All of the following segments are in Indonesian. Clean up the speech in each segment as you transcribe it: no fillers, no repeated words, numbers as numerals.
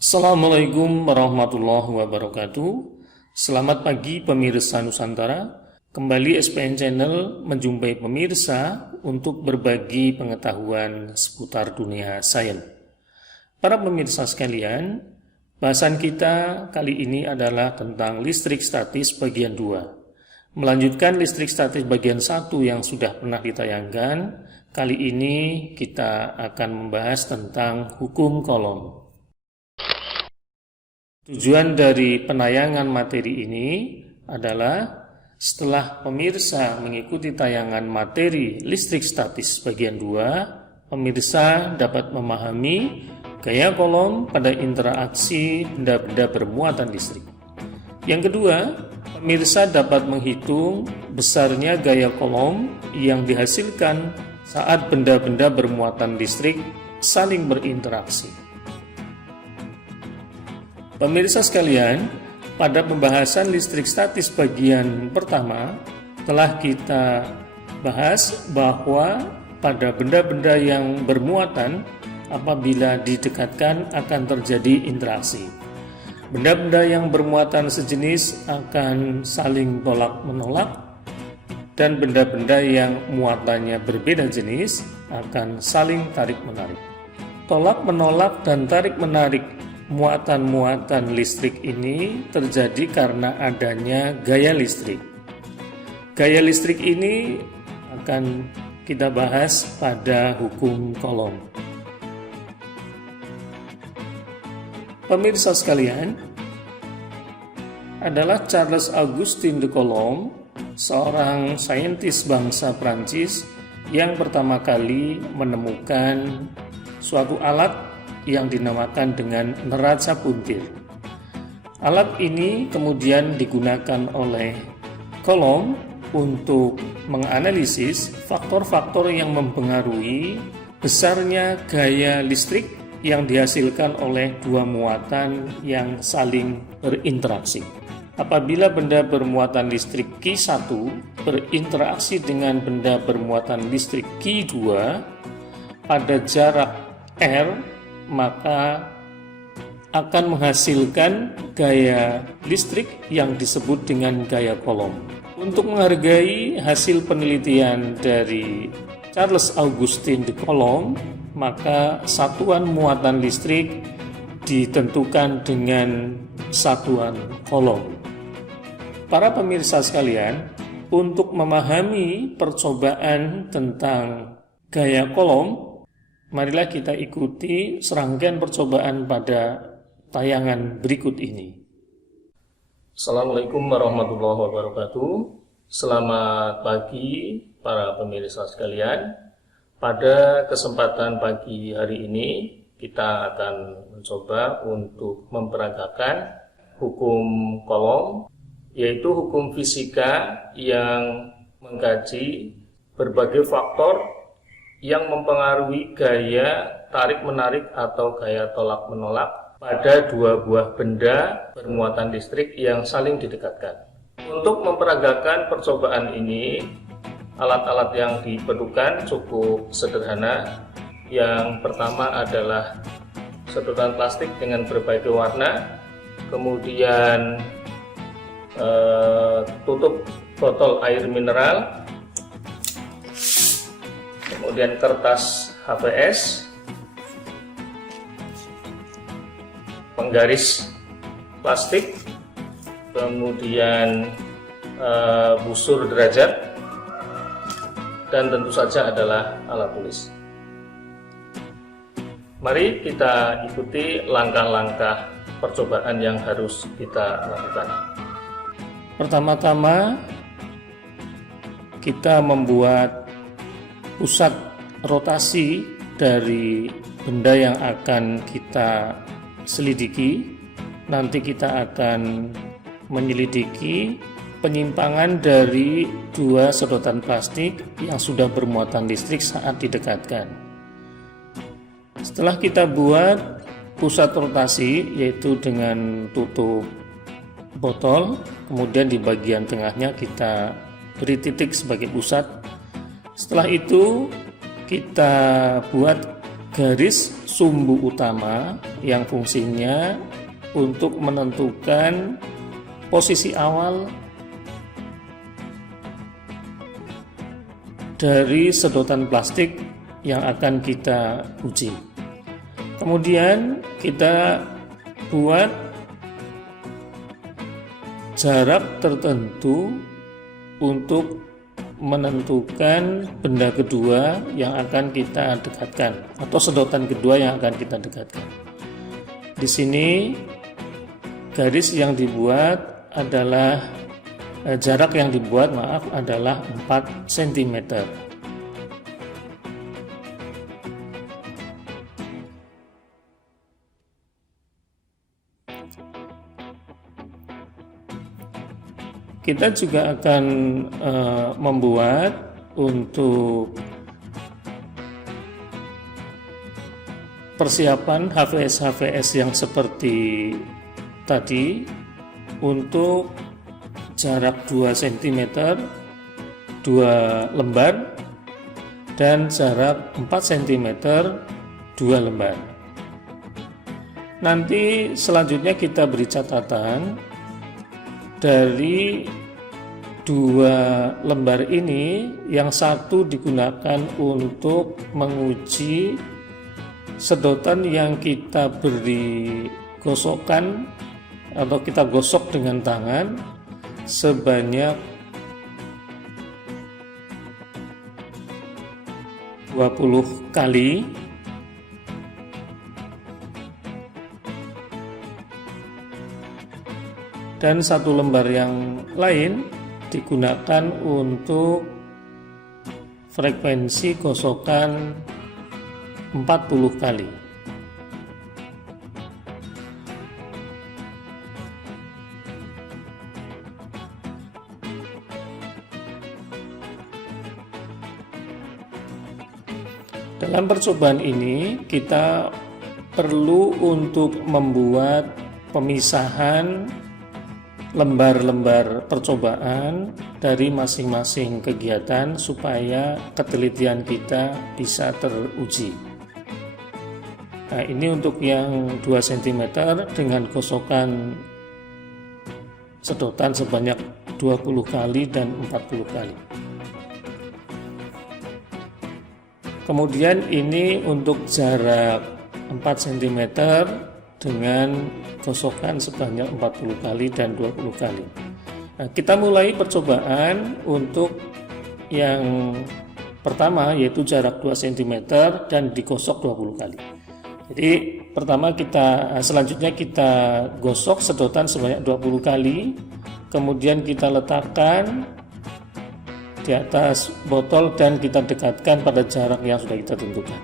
Assalamualaikum warahmatullahi wabarakatuh. Selamat pagi pemirsa Nusantara. Kembali SPN Channel menjumpai pemirsa untuk berbagi pengetahuan seputar dunia sains. Para pemirsa sekalian, bahasan kita kali ini adalah tentang listrik statis bagian 2. Melanjutkan listrik statis bagian 1 yang sudah pernah ditayangkan, kali ini kita akan membahas tentang hukum Coulomb. Tujuan dari penayangan materi ini adalah setelah pemirsa mengikuti tayangan materi listrik statis bagian 2, pemirsa dapat memahami gaya Coulomb pada interaksi benda-benda bermuatan listrik. Yang kedua, pemirsa dapat menghitung besarnya gaya Coulomb yang dihasilkan saat benda-benda bermuatan listrik saling berinteraksi. Pemirsa sekalian, pada pembahasan listrik statis bagian pertama telah kita bahas bahwa pada benda-benda yang bermuatan apabila didekatkan akan terjadi interaksi. Benda-benda yang bermuatan sejenis akan saling tolak-menolak dan benda-benda yang muatannya berbeda jenis akan saling tarik-menarik. Tolak-menolak dan tarik-menarik muatan-muatan listrik ini terjadi karena adanya gaya listrik. Gaya listrik ini akan kita bahas pada hukum Coulomb. Pemirsa sekalian, adalah Charles Augustin de Coulomb, seorang saintis bangsa Prancis yang pertama kali menemukan suatu alat yang dinamakan dengan neraca puntir. Alat ini kemudian digunakan oleh Coulomb untuk menganalisis faktor-faktor yang mempengaruhi besarnya gaya listrik yang dihasilkan oleh dua muatan yang saling berinteraksi. Apabila benda bermuatan listrik Q1 berinteraksi dengan benda bermuatan listrik Q2 pada jarak R, maka akan menghasilkan gaya listrik yang disebut dengan gaya Coulomb. Untuk menghargai hasil penelitian dari Charles Augustin de Coulomb, maka satuan muatan listrik ditentukan dengan satuan Coulomb. Para pemirsa sekalian, untuk memahami percobaan tentang gaya Coulomb, marilah kita ikuti serangkaian percobaan pada tayangan berikut ini. Assalamualaikum warahmatullahi wabarakatuh. Selamat pagi para pemirsa sekalian. Pada kesempatan pagi hari ini kita akan mencoba untuk memperagakan hukum Coulomb, yaitu hukum fisika yang mengkaji berbagai faktor yang mempengaruhi gaya tarik-menarik atau gaya tolak-menolak pada dua buah benda bermuatan listrik yang saling didekatkan. Untuk memperagakan percobaan ini, alat-alat yang diperlukan cukup sederhana. Yang pertama adalah sedotan plastik dengan berbagai warna, kemudian tutup botol air mineral, kemudian kertas HVS, penggaris plastik, kemudian busur derajat, dan tentu saja adalah alat tulis. Mari kita ikuti langkah-langkah percobaan yang harus kita lakukan. Pertama-tama, kita membuat pusat rotasi dari benda yang akan kita selidiki. Nanti kita akan menyelidiki penyimpangan dari dua sedotan plastik yang sudah bermuatan listrik saat didekatkan. Setelah kita buat pusat rotasi, yaitu dengan tutup botol, kemudian di bagian tengahnya kita beri titik sebagai pusat. Setelah itu kita buat garis sumbu utama yang fungsinya untuk menentukan posisi awal dari sedotan plastik yang akan kita uji. Kemudian kita buat jarak tertentu untuk menentukan benda kedua yang akan kita dekatkan atau sedotan kedua yang akan kita dekatkan. Di sini garis yang dibuat adalah jarak yang dibuat adalah 4 cm. Kita juga akan membuat untuk persiapan HVS yang seperti tadi untuk jarak 2 cm 2 lembar dan jarak 4 cm 2 lembar. Nanti selanjutnya kita beri catatan dari 2 lembar ini, yang satu digunakan untuk menguji sedotan yang kita beri gosokkan atau kita gosok dengan tangan sebanyak 20 kali. Dan satu lembar yang lain digunakan untuk frekuensi gosokan 40 kali. Dalam percobaan ini kita perlu untuk membuat pemisahan lembar-lembar percobaan dari masing-masing kegiatan supaya ketelitian kita bisa teruji. Nah, ini untuk yang 2 cm dengan gosokan sedotan sebanyak 20 kali dan 40 kali. Kemudian ini untuk jarak 4 cm dengan gosokan sebanyak 40 kali dan 20 kali. Nah, kita mulai percobaan untuk yang pertama, yaitu jarak 2 cm dan digosok 20 kali. Jadi selanjutnya kita gosok sedotan sebanyak 20 kali, kemudian kita letakkan di atas botol dan kita dekatkan pada jarak yang sudah kita tentukan.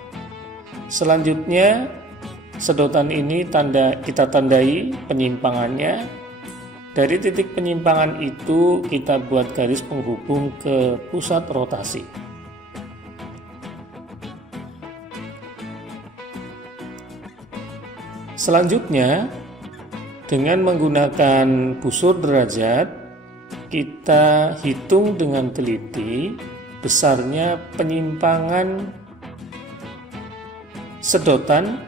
Selanjutnya sedotan ini kita tandai penyimpangannya. Dari titik penyimpangan itu kita buat garis penghubung ke pusat rotasi. Selanjutnya, dengan menggunakan busur derajat, kita hitung dengan teliti besarnya penyimpangan sedotan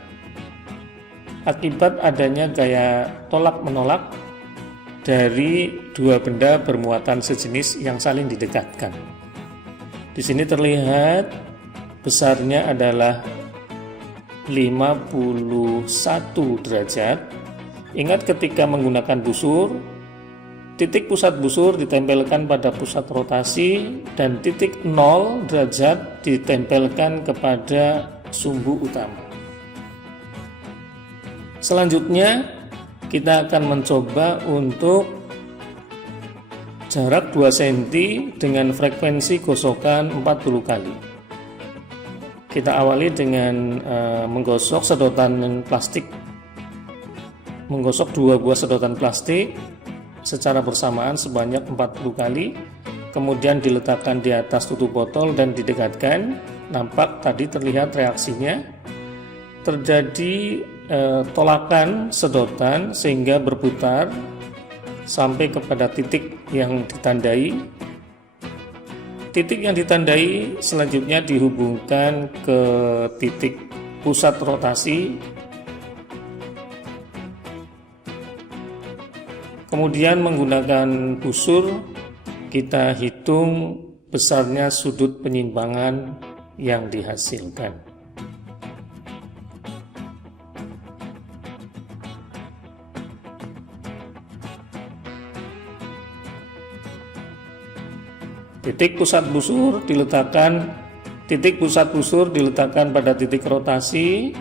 akibat adanya gaya tolak-menolak dari 2 benda bermuatan sejenis yang saling didekatkan. Di sini terlihat besarnya adalah 51 derajat. Ingat ketika menggunakan busur, titik pusat busur ditempelkan pada pusat rotasi dan titik 0 derajat ditempelkan kepada sumbu utama. Selanjutnya kita akan mencoba untuk jarak 2 cm dengan frekuensi gosokan 40 kali. Kita awali dengan menggosok sedotan plastik, menggosok 2 buah sedotan plastik secara bersamaan sebanyak 40 kali, kemudian diletakkan di atas tutup botol dan didekatkan. Nampak tadi terlihat reaksinya, terjadi tolakan sedotan sehingga berputar sampai kepada titik yang ditandai. Titik yang ditandai selanjutnya dihubungkan ke titik pusat rotasi Kemudian menggunakan busur kita hitung besarnya sudut penyimpangan yang dihasilkan. Titik pusat busur diletakkan pada titik rotasi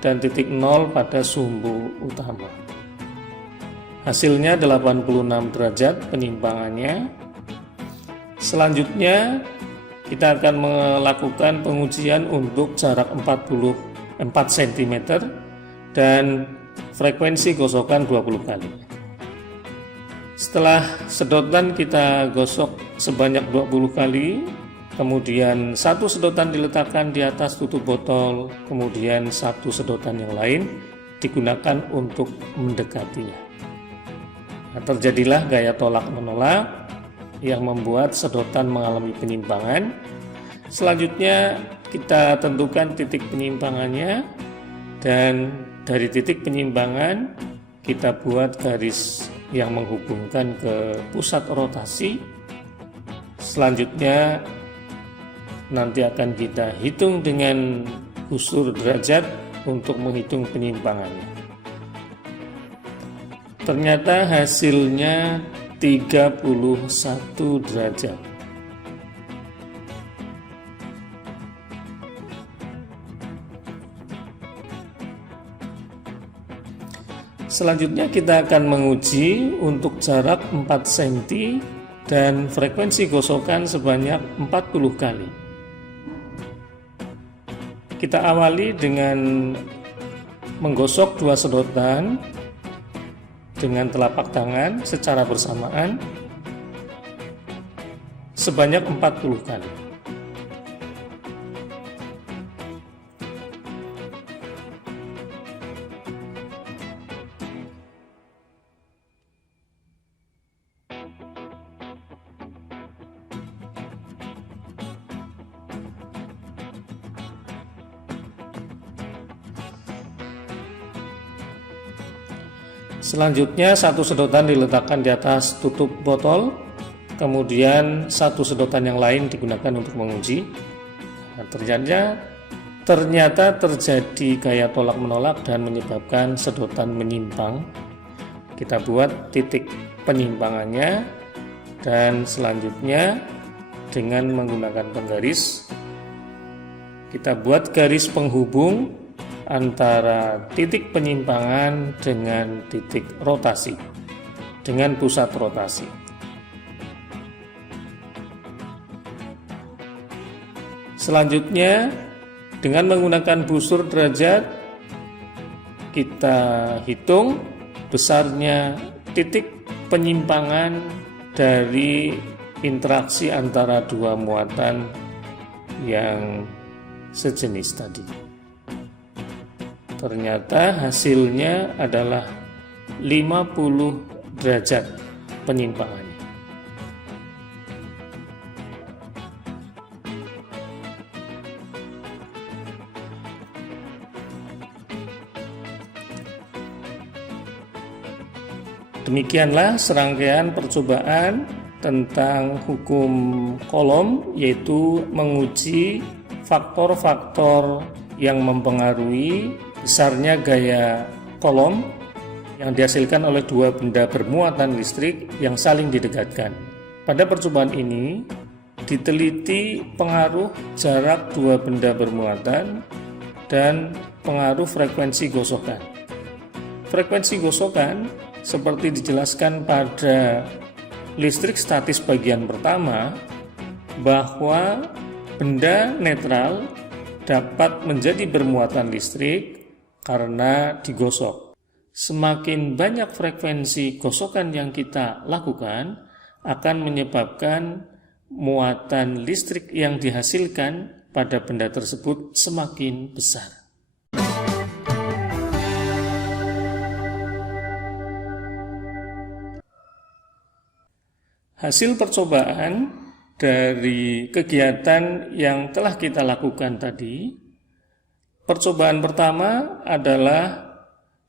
dan titik 0 pada sumbu utama. Hasilnya 86 derajat penyimpangannya. Selanjutnya kita akan melakukan pengujian untuk jarak 4 cm dan frekuensi gosokan 20 kali. Setelah sedotan kita gosok sebanyak 20 kali, kemudian satu sedotan diletakkan di atas tutup botol, kemudian satu sedotan yang lain digunakan untuk mendekatinya. Nah, terjadilah gaya tolak-menolak yang membuat sedotan mengalami penyimpangan. Selanjutnya kita tentukan titik penyimpangannya, dan dari titik penyimpangan kita buat garis yang menghubungkan ke pusat rotasi. Selanjutnya nanti akan kita hitung dengan busur derajat untuk menghitung penyimpangannya. Ternyata hasilnya 31 derajat. Selanjutnya kita akan menguji untuk jarak 4 cm dan frekuensi gosokan sebanyak 40 kali. Kita awali dengan menggosok dua sedotan dengan telapak tangan secara bersamaan sebanyak 40 kali. Selanjutnya satu sedotan diletakkan di atas tutup botol, kemudian satu sedotan yang lain digunakan untuk menguji. Nah, ternyata terjadi gaya tolak-menolak dan menyebabkan sedotan menyimpang. Kita buat titik penyimpangannya, dan selanjutnya dengan menggunakan penggaris kita buat garis penghubung antara titik penyimpangan dengan titik rotasi, dengan pusat rotasi. Selanjutnya, dengan menggunakan busur derajat, kita hitung besarnya titik penyimpangan dari interaksi antara dua muatan yang sejenis tadi. Ternyata hasilnya adalah 50 derajat penyimpangannya. Demikianlah serangkaian percobaan tentang hukum Coulomb, yaitu menguji faktor-faktor yang mempengaruhi besarnya gaya Coulomb yang dihasilkan oleh dua benda bermuatan listrik yang saling didekatkan. Pada percobaan ini diteliti pengaruh jarak dua benda bermuatan dan pengaruh frekuensi gosokan. Frekuensi gosokan seperti dijelaskan pada listrik statis bagian pertama, bahwa benda netral dapat menjadi bermuatan listrik karena digosok. Semakin banyak frekuensi gosokan yang kita lakukan akan menyebabkan muatan listrik yang dihasilkan pada benda tersebut semakin besar. Hasil percobaan dari kegiatan yang telah kita lakukan tadi, percobaan pertama adalah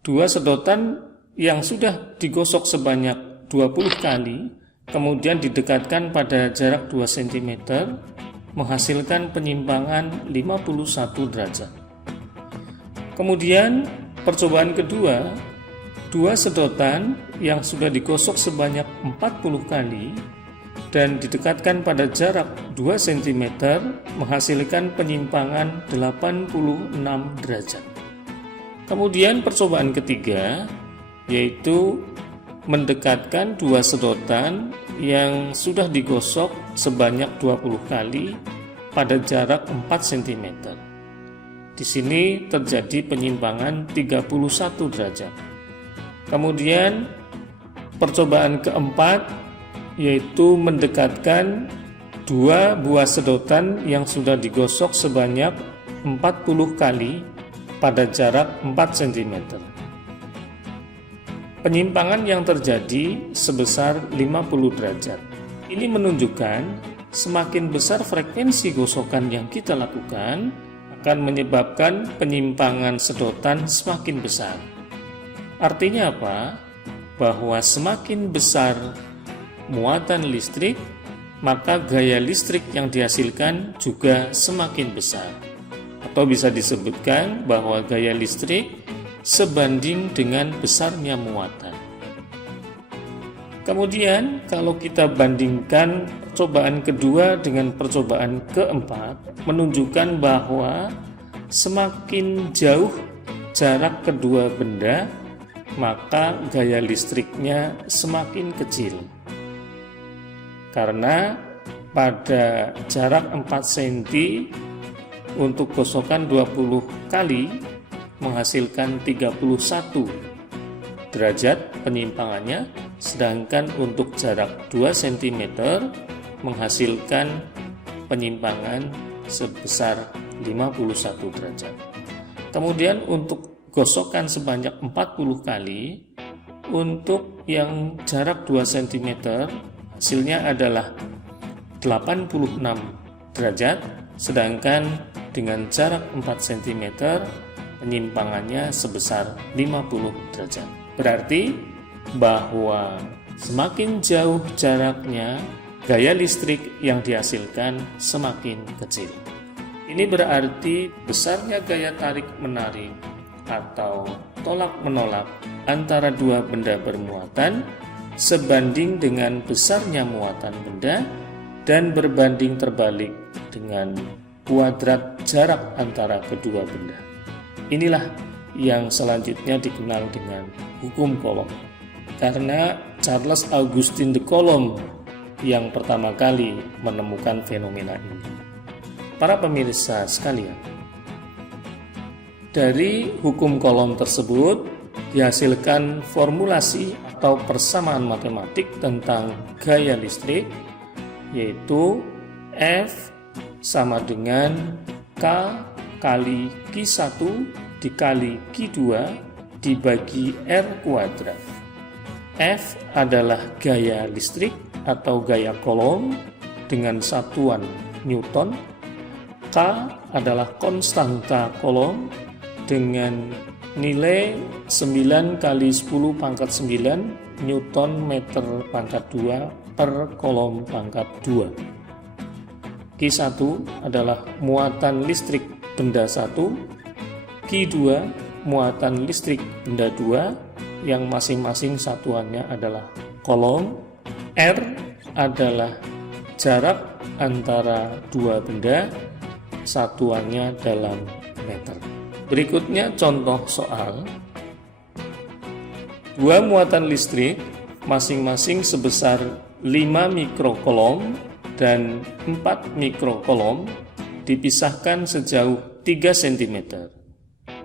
dua sedotan yang sudah digosok sebanyak 20 kali, kemudian didekatkan pada jarak 2 cm, menghasilkan penyimpangan 51 derajat. Kemudian percobaan kedua, 2 sedotan yang sudah digosok sebanyak 40 kali dan didekatkan pada jarak 2 cm menghasilkan penyimpangan 86 derajat. Kemudian percobaan ketiga, yaitu mendekatkan 2 sedotan yang sudah digosok sebanyak 20 kali pada jarak 4 cm. Di sini terjadi penyimpangan 31 derajat. Kemudian percobaan keempat, yaitu mendekatkan 2 buah sedotan yang sudah digosok sebanyak 40 kali pada jarak 4 cm. Penyimpangan yang terjadi sebesar 50 derajat. Ini menunjukkan semakin besar frekuensi gosokan yang kita lakukan akan menyebabkan penyimpangan sedotan semakin besar. Artinya apa? Bahwa semakin besar muatan listrik, maka gaya listrik yang dihasilkan juga semakin besar. Atau bisa disebutkan bahwa gaya listrik sebanding dengan besarnya muatan. Kemudian kalau kita bandingkan percobaan kedua dengan percobaan keempat, menunjukkan bahwa semakin jauh jarak kedua benda, maka gaya listriknya semakin kecil. Karena pada jarak 4 cm untuk gosokan 20 kali menghasilkan 31 derajat penyimpangannya, sedangkan untuk jarak 2 cm menghasilkan penyimpangan sebesar 51 derajat. Kemudian untuk gosokan sebanyak 40 kali, untuk yang jarak 2 cm hasilnya adalah 86 derajat, sedangkan dengan jarak 4 cm penyimpangannya sebesar 50 derajat. Berarti bahwa semakin jauh jaraknya, gaya listrik yang dihasilkan semakin kecil. Ini berarti besarnya gaya tarik-menarik atau tolak-menolak antara dua benda bermuatan sebanding dengan besarnya muatan benda dan berbanding terbalik dengan kuadrat jarak antara kedua benda. Inilah yang selanjutnya dikenal dengan hukum Coulomb. Karena Charles Augustin de Coulomb yang pertama kali menemukan fenomena ini. Para pemirsa sekalian, dari hukum Coulomb tersebut dihasilkan formulasi atau persamaan matematik tentang gaya listrik, yaitu F sama dengan K kali Q1 dikali Q2 dibagi R kuadrat. F adalah gaya listrik atau gaya Coulomb dengan satuan Newton. K adalah konstanta Coulomb dengan nilai 9 kali 10 pangkat 9 Newton meter pangkat 2 per Coulomb pangkat 2. Q1 adalah muatan listrik benda 1, Q2 muatan listrik benda 2 yang masing-masing satuannya adalah Coulomb. R adalah jarak antara dua benda, satuannya dalam meter. Berikutnya contoh soal. Dua muatan listrik masing-masing sebesar 5 mikrocoulomb dan 4 mikrocoulomb dipisahkan sejauh 3 cm.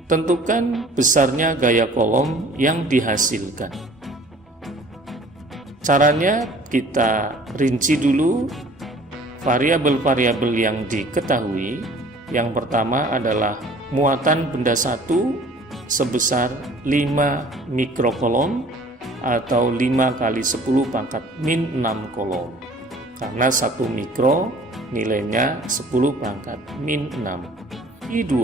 Tentukan besarnya gaya Coulomb yang dihasilkan. Caranya kita rinci dulu variabel-variabel yang diketahui. Yang pertama adalah muatan benda 1 sebesar 5 mikrocoulomb atau 5 kali 10 pangkat min 6 coulomb. Karena 1 mikro nilainya 10 pangkat min 6. I2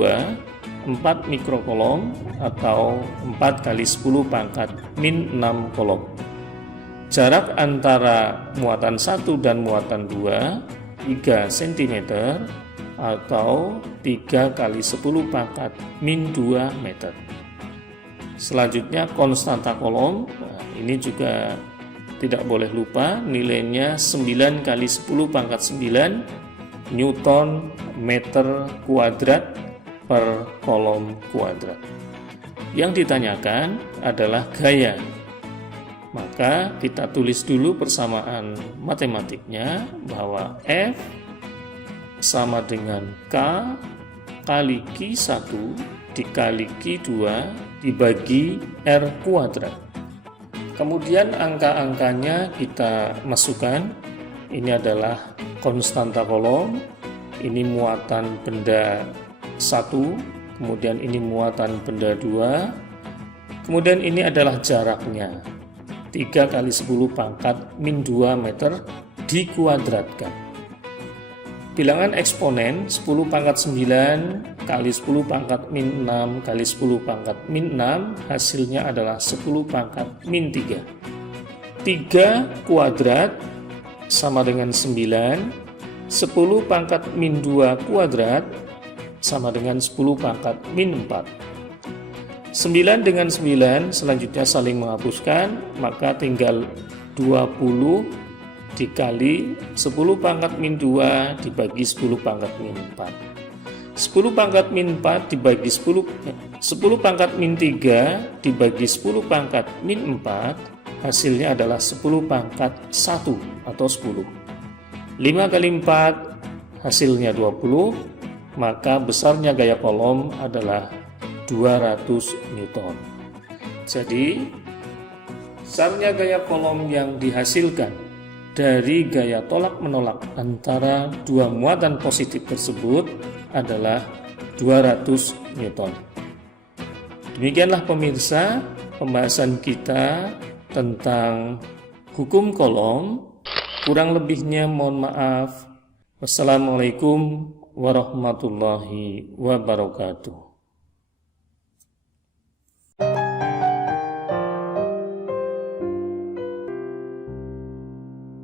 4 mikrokolom atau 4 kali 10 pangkat min 6 kolom. Jarak antara muatan 1 dan muatan 2 3 cm atau 3 kali 10 pangkat min 2 meter. Selanjutnya konstanta kolom, ini juga tidak boleh lupa, nilainya 9 kali 10 pangkat 9 Newton meter kuadrat per kolom kuadrat. Yang ditanyakan adalah gaya. Maka kita tulis dulu persamaan matematiknya bahwa F sama dengan K kali Q1 dikali Q2 dibagi R kuadrat. Kemudian angka-angkanya kita masukkan. Ini adalah konstanta kolom, ini muatan benda 1, kemudian ini muatan benda 2, kemudian ini adalah jaraknya 3 kali 10 pangkat min 2 meter dikuadratkan. Bilangan eksponen 10 pangkat 9 kali 10 pangkat min 6 kali 10 pangkat min 6 hasilnya adalah 10 pangkat min 3. 3 kuadrat sama dengan 9, 10 pangkat min 2 kuadrat sama dengan 10 pangkat min 4. 9 dengan 9 selanjutnya saling menghapuskan, maka tinggal 20 dikali 10 pangkat min 2 dibagi 10 pangkat min 4. 10 pangkat min 4 dibagi 10 pangkat min 3 dibagi 10 pangkat min 4 hasilnya adalah 10 pangkat 1 atau 10. 5 kali 4 hasilnya 20, maka besarnya gaya kolom adalah 200 Newton. Jadi, besarnya gaya kolom yang dihasilkan dari gaya tolak-menolak antara dua muatan positif tersebut adalah 200 Newton. Demikianlah pemirsa pembahasan kita tentang hukum kolom. Kurang lebihnya mohon maaf. Wassalamualaikum warahmatullahi wabarakatuh.